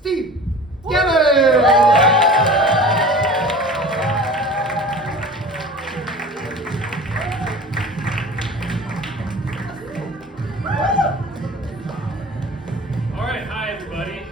Steve. Get it! All right, hi everybody.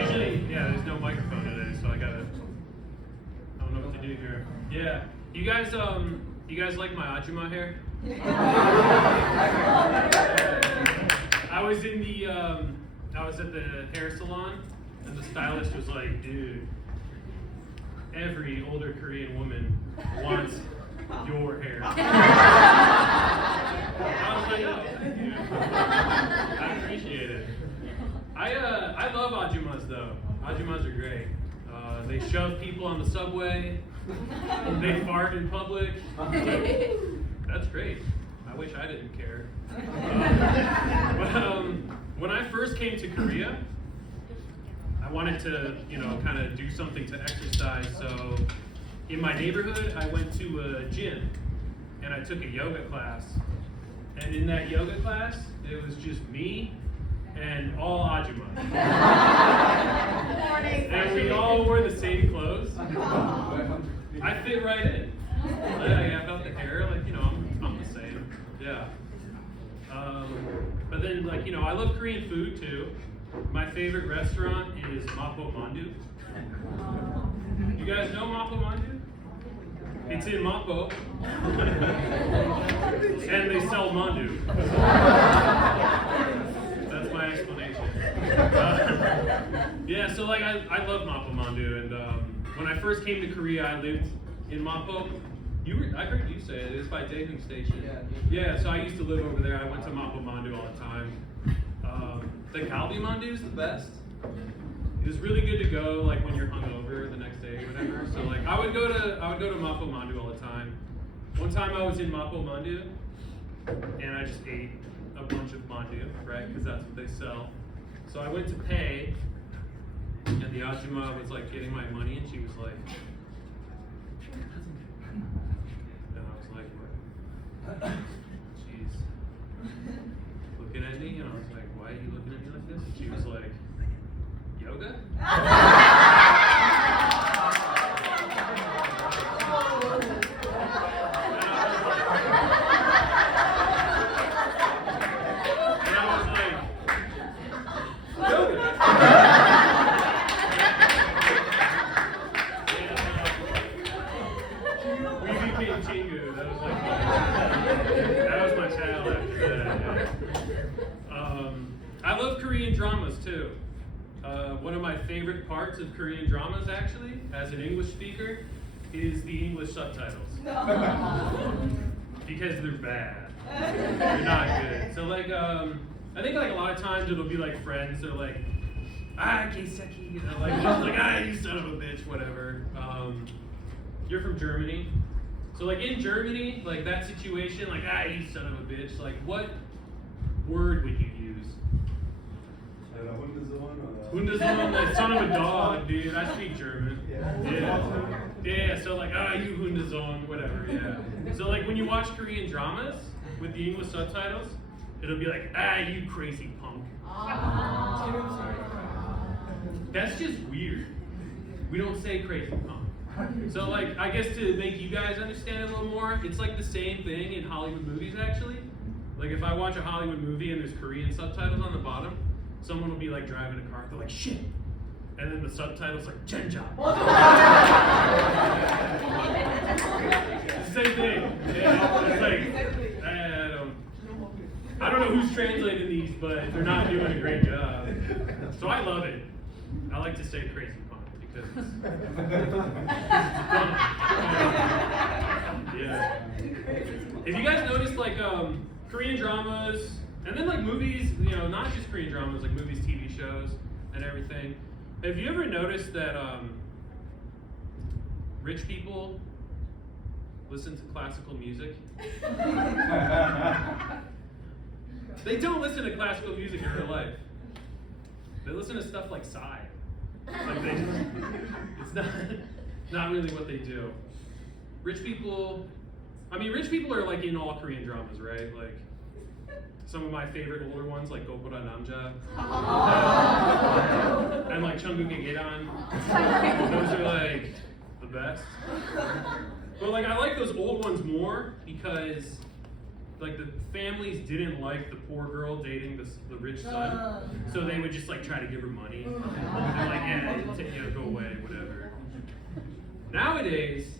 Usually, yeah, there's no microphone today, so I don't know what to do here. Yeah, you guys like my Ajuma hair? I was at the hair salon, and the stylist was like, dude, every older Korean woman wants your hair. I was like, oh, thank you. I appreciate it. I love Ajumas though. Ajumas are great. They shove people on the subway. They fart in public. That's great. I wish I didn't care. When I first came to Korea, I wanted to, kind of do something to exercise. So in my neighborhood, I went to a gym and I took a yoga class. And in that yoga class, it was just me and all Ajuma. And we all wore the same clothes. I fit right in. Yeah, about the hair, I'm the same. Yeah. But then, I love Korean food too. My favorite restaurant is Mapo Mandu. You guys know Mapo Mandu? It's in Mapo. And they sell mandu. That's my explanation. Yeah, so I love Mapo Mandu, and when I first came to Korea, I lived in Mapo. I heard you say it. It's by Daegung Station. Yeah. So I used to live over there. I went to Mapo Mandu all the time. The kalbi mandu is the best. It was really good to go when you're hungover the next day or whatever. So I would go to Mapo Mandu all the time. One time I was in Mapo Mandu and I just ate a bunch of mandu, right? Because that's what they sell. So I went to pay, and the Ajuma was getting my money, and she was like, and I was like, what? She's looking at me, and I was like, why are you looking at me like this? And she was like, yoga? I love Korean dramas too. One of my favorite parts of Korean dramas, actually, as an English speaker, is the English subtitles. Because they're bad. They're not good. So I think a lot of times it'll be friends. They're like, Keiseki. You son of a bitch, whatever. You're from Germany. So in Germany, that situation, you son of a bitch, what word would you use? Hundesohn, son of a dog, dude. I speak German. Yeah. So you Hundesohn, whatever. Yeah. So when you watch Korean dramas with the English subtitles, it'll be you crazy punk. That's just weird. We don't say crazy punk. So I guess to make you guys understand it a little more, it's the same thing in Hollywood movies actually. If I watch a Hollywood movie and there's Korean subtitles on the bottom, someone will be driving a car, they're like, shit. And then the subtitles Chenja. It's the same thing. It's I don't know who's translating these, but they're not doing a great job. So I love it. I like to say crazy punk because it's fun. Yeah. If you guys noticed Korean dramas, and then movies, not just Korean dramas, movies, TV shows, and everything. Have you ever noticed that rich people listen to classical music? They don't listen to classical music in real life. They listen to stuff like Psy. It's not really what they do. Rich people are in all Korean dramas, right? Some of my favorite older ones, like Gopura Namja. And best. But like I like those old ones more because like the families didn't like the poor girl dating the rich son, so they would just like try to give her money. And they're like, yeah, go away, whatever. Nowadays,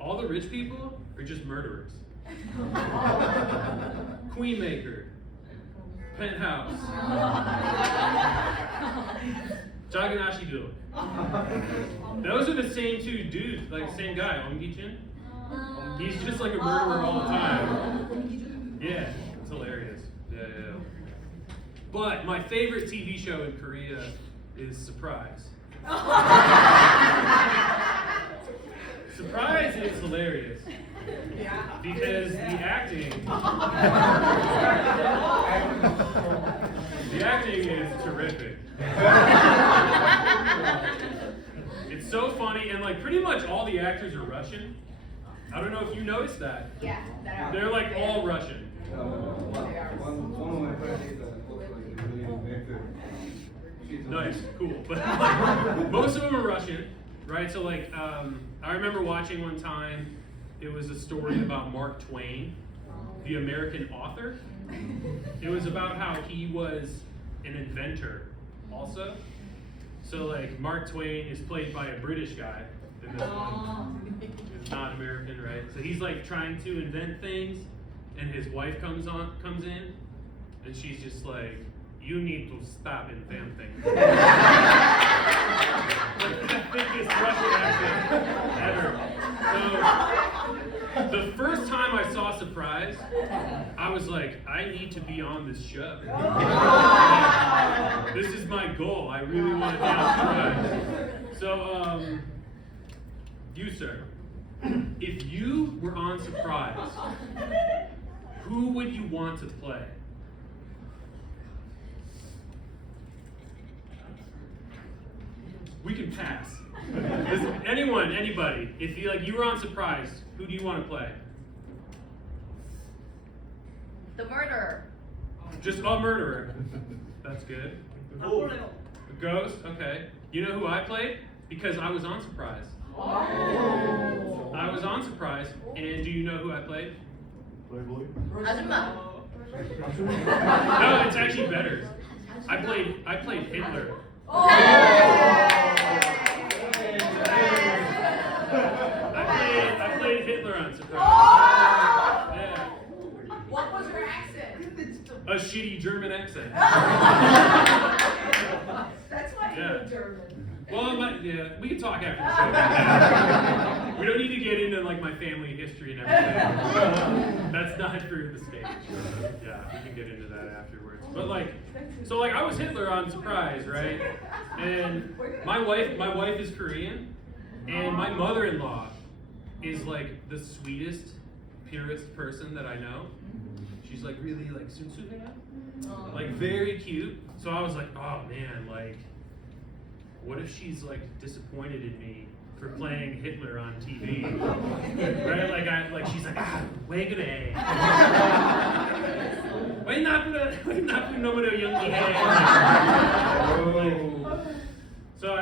all the rich people are just murderers. Queen maker, penthouse, Gyeonggi-do. Those are the same two dudes, like same guy, Gyeonggi-do. He's just like a murderer all the time. Yeah, it's hilarious. Yeah. But my favorite TV show in Korea is Surprise. Surprise is hilarious. Because the acting is terrific. It's so funny, and like pretty much all the actors are Russian. I don't know if you noticed that. Yeah, they're like all Russian. Nice, cool. But like, most of them are Russian, right? So like, I remember watching one time. It was a story about Mark Twain, the American author. It was about how he was an inventor also. So like Mark Twain is played by a British guy in this one. It's not American, right? So he's like trying to invent things, and his wife comes in, and she's just like, "You need to stop inventing." Like the thickest Russian accent ever. So the first time I saw Surprise, I was like, I need to be on this show. This is my goal. I really want to be on Surprise. So, you sir, if you were on Surprise, who would you want to play? We can pass. Anyone, anybody. If you were on Surprise, who do you want to play? The murderer. Just a murderer. That's good. Cool. A ghost? Okay. You know who I played? Because I was on Surprise. Oh. I was on Surprise, and do you know who I played? Ajumma. No, it's actually better. I played Hitler. Oh. I played Hitler on Surprise. Oh. Yeah. What was your accent? A shitty German accent. That's why you're German. Well, yeah, we can talk after the show. We don't need to get into like my family history and everything. That's not for the stage. Yeah, we can get into that afterwards. But like, so like I was Hitler on Surprise, right? And my wife is Korean, and my mother-in-law is like the sweetest, purest person that I know. She's like really like like very cute. So I was like, oh man, like, what if she's like disappointed in me for playing Hitler on TV? Right? Like she's like, 왜 그래? 왜 나쁜 놈으로 연기해? So I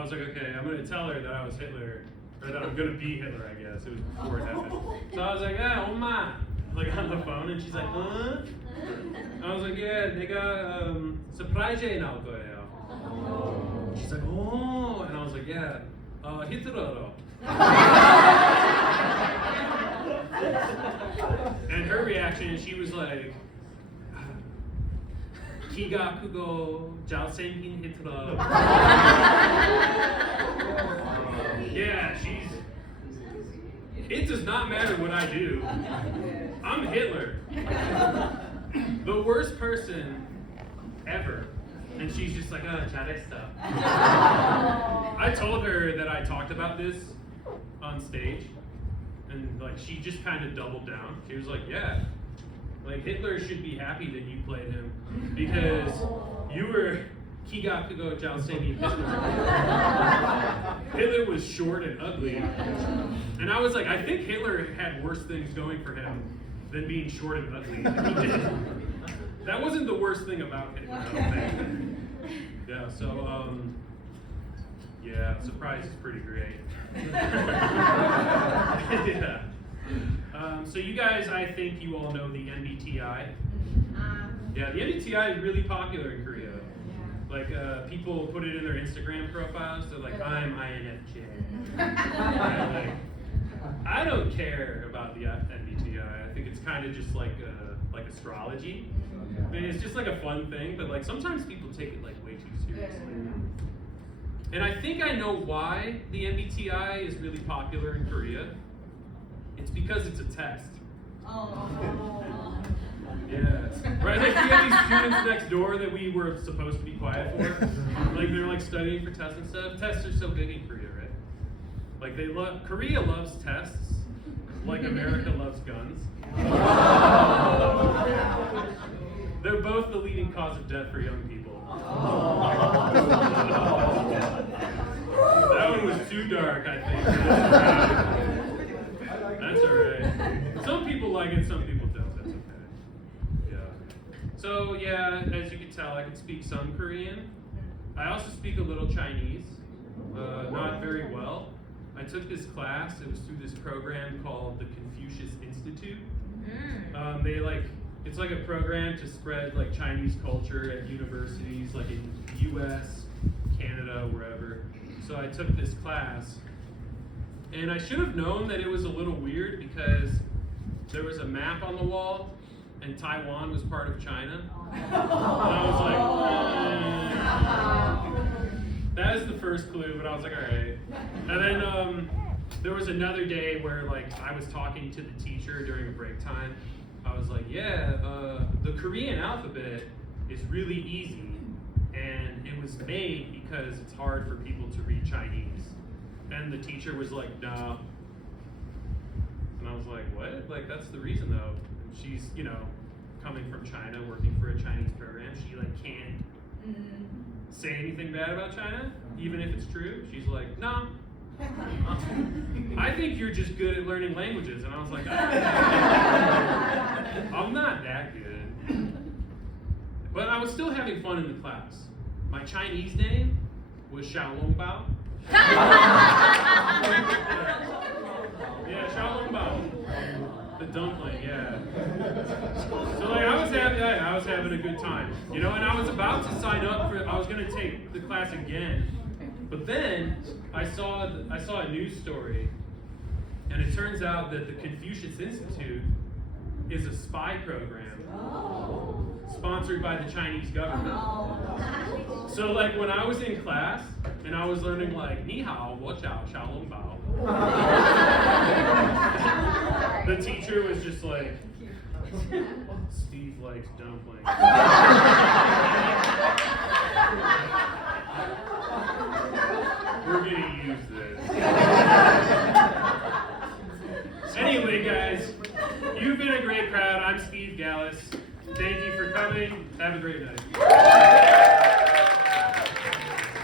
was like, okay, I'm gonna tell her that I was Hitler, or that I'm gonna be Hitler, I guess. It was before it happened. So I was like, 엄마, like on the phone, and she's like, huh? I was like, yeah, 내가 surprise에 나올 거예요. She's like, oh, and I was like, yeah, 히틀러로. And her reaction, she was like, 키가 크고 잘생긴 히틀러. Yeah, it does not matter what I do. I'm Hitler. The worst person ever. And she's just like, 잘했어. I told her that I talked about this on stage, and like she just kind of doubled down. She was like, yeah, like Hitler should be happy that you played him because you were 키가 크고 잘생긴 Hitler. Hitler was short and ugly, and I was like, I think Hitler had worse things going for him than being short and ugly. He did. That wasn't the worst thing about Hitler, I don't think. Yeah, so Yeah, surprise is pretty great. Yeah. So you guys, I think you all know the MBTI. Yeah, the MBTI is really popular in Korea. Like people put it in their Instagram profiles. They're like, I'm INFJ. Like, I don't care about the MBTI. I think it's kind of just like astrology. I mean, it's just like a fun thing, but like sometimes people take it like way too seriously. And I think I know why the MBTI is really popular in Korea. It's because it's a test. Yeah. Right, like we had these students next door that we were supposed to be quiet for. Like they're like studying for tests and stuff. Tests are so big in Korea, right? Like Korea loves tests, like America loves guns. They're both the leading cause of death for young people. That one was too dark, I think. That's alright. Some people like it, some people don't. That's okay. Yeah. So yeah, as you can tell, I can speak some Korean. I also speak a little Chinese, not very well. I took this class. It was through this program called the Confucius Institute. It's like a program to spread like Chinese culture at universities, like in the U.S., Canada, wherever. So I took this class, and I should have known that it was a little weird because there was a map on the wall, and Taiwan was part of China. And I was like, that is the first clue, but I was like, all right. And then there was another day where like I was talking to the teacher during a break time. I was like, yeah, the Korean alphabet is really easy, and it was made because it's hard for people to read Chinese. And the teacher was like, no. And I was like, what? Like, that's the reason though. And she's, you know, coming from China, working for a Chinese program. She like can't say anything bad about China, even if it's true. She's like, no. I think you're just good at learning languages. And I was like, I'm not that good. But I was still having fun in the class. My Chinese name was Xiaolongbao. Yeah, Xiaolongbao. The dumpling, yeah. So like I was having a good time. You know, and I was about to sign up for, I was gonna take the class again. But then I saw a news story, and it turns out that the Confucius Institute is a spy program sponsored by the Chinese government. So like when I was in class and I was learning like Ni hao, wo chao, xiaolongbao, the teacher was just like, Steve likes dumplings. We're gonna use this. Anyway, guys, you've been a great crowd. I'm Steve Gallus. Thank you for coming. Have a great night.